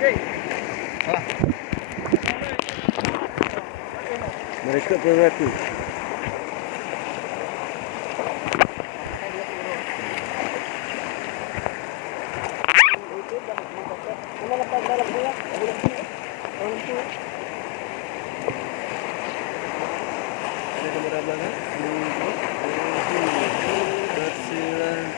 Mereka mengaku. Ada kamera belakang. Bersilang.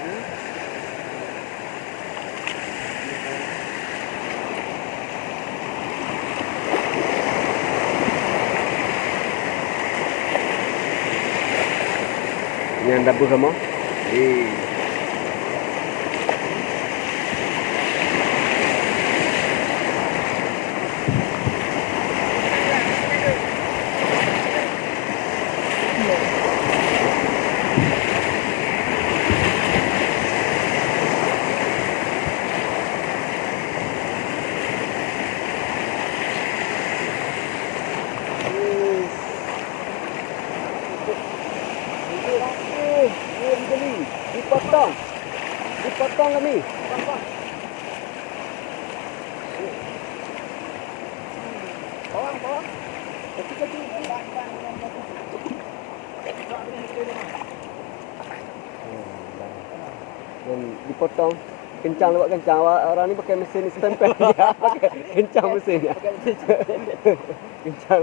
Yang dapur sama. Dipotong kami. Bawang. Kecil. Dan dipotong. Kencang lewat kencang. Orang ni pakai mesin stempel dia. Pakai kencang mesinnya. Kencang.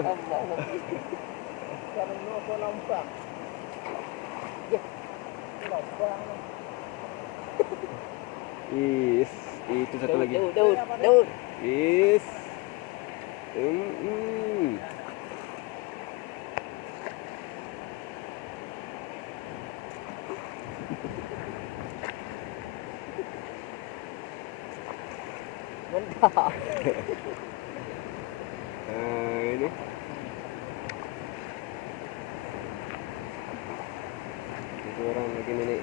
Is, itu satu lagi. Daud. Is. Mantap. Ini. Itu orang lagi ni.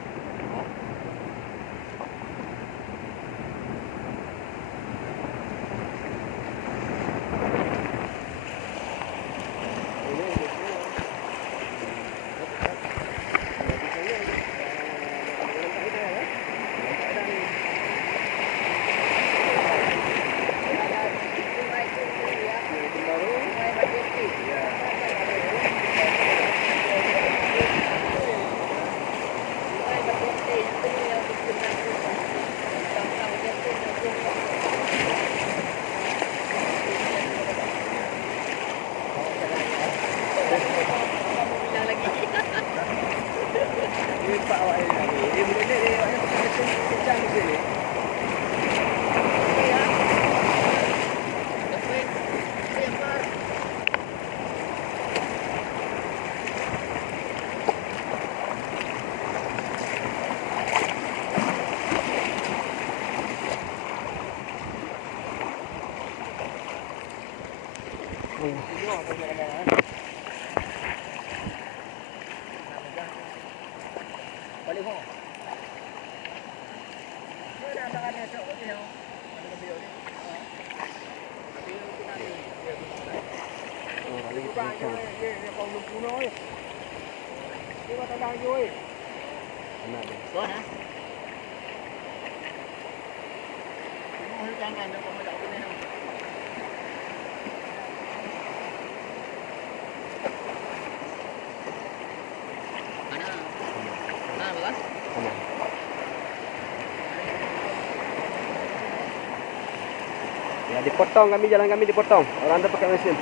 Balik ho. Có hả? Không trang này nó còn đậu bên đây không? Ya, dipotong kami, jalan kami dipotong. Orang tu pakai mesin.